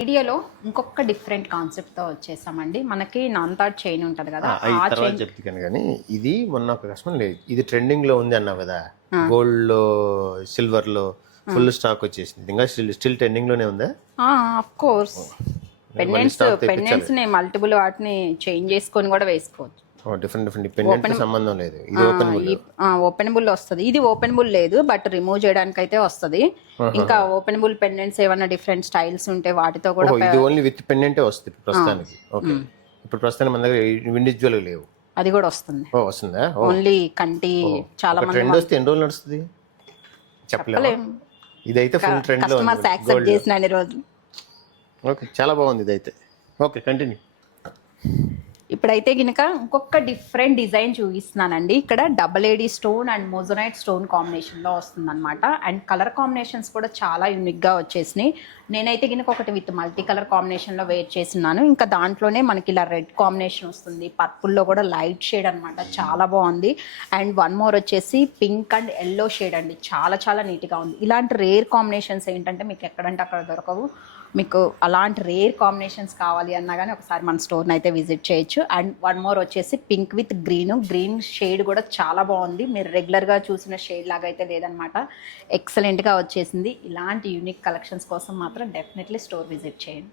వీడియోలో ఇంకొక డిఫరెంట్ కాన్సెప్ట్తో వచ్చేసామండి. మనకి నాన్ థాట్ చైన్ ఉంటుంది కదా, ఆ తర్వాత చైన్ చెప్తాను కానీ ఇది మొన్న ఒక కస్టమర్ లేదు, ఇది ట్రెండింగ్ లో ఉంది అన్నావు కదా, గోల్డ్ లో సిల్వర్ లో ఫుల్ స్టాక్ వచ్చేసింది, ఇంకా స్టిల్ ట్రెండింగ్ లోనే ఉందా? ఆఫ్ కోర్స్ పెండెంట్స్ ని మల్టిపుల్ వాటిని చేంజ్ చేసుకొని కూడా వేసుకోవచ్చు. డిఫరెంట్ పెండెంట్ సంబంధం లేదు, ఇది ఓపెనబుల్ వస్తుంది. ఇది ఓపెనబుల్ లేదు, బట్ రిమూవ్ చేయడానికి అయితే వస్తుంది. ఇంకా ఓపెనబుల్ పెండెంట్స్ ఏమైనా డిఫరెంట్ స్టైల్స్ ఉంటే వాటితో కూడా ఇది ఓన్లీ విత్ పెండెంటే వస్తుంది ప్రస్తుతానికి. ఓకే, ఇప్పుడు ప్రస్తుతానికి మన దగ్గర ఇండివిజువల్ లేవు, అది కూడా వస్తుంది. వస్తుందా? ఓన్లీ కంటి చాలా మంది ట్రెండ్ వస్తే ఎన్ని రోజులు నడుస్తుంది చెప్పలేము. ఇదైతే ఫుల్ ట్రెండ్ లో కస్టమర్స్ యాక్సెప్ట్ చేసిన అన్ని రోజులు. ఓకే, చాలా బాగుంది ఇదైతే. Okay, continue. ఇప్పుడైతే గినక ఇంకొక డిఫరెంట్ డిజైన్ చూపిస్తున్నానండి. ఇక్కడ double AD stone and మోజోనైట్ stone కాంబినేషన్లో వస్తుందన్నమాట. అండ్ కలర్ కాంబినేషన్స్ కూడా చాలా యూనిక్గా వచ్చేసినాయి. నేనైతే గినక ఒకటి విత్ మల్టీ కలర్ కాంబినేషన్లో వేర్ చేస్తున్నాను. ఇంకా దాంట్లోనే మనకి ఇలా రెడ్ కాంబినేషన్ వస్తుంది, పర్పుల్లో కూడా లైట్ షేడ్ అనమాట, చాలా బాగుంది. అండ్ వన్ మోర్ వచ్చేసి పింక్ అండ్ ఎల్లో షేడ్ అండి, చాలా చాలా నీట్గా ఉంది. ఇలాంటి రేర్ కాంబినేషన్స్ ఏంటంటే మీకు ఎక్కడంటే అక్కడ దొరకవు. మీకు అలాంటి రేర్ కాంబినేషన్స్ కావాలి అన్నా కానీ ఒకసారి మన స్టోర్ని అయితే విజిట్ చేయొచ్చు. అండ్ వన్ మోర్ వచ్చేసి పింక్ విత్ గ్రీన్ షేడ్ కూడా చాలా బాగుంది. మీరు రెగ్యులర్గా చూసిన షేడ్ లాగా అయితే లేదనమాట, ఎక్సలెంట్గా వచ్చేసింది. ఇలాంటి యూనిక్ కలెక్షన్స్ కోసం మాత్రం డెఫినెట్లీ స్టోర్ విజిట్ చేయండి.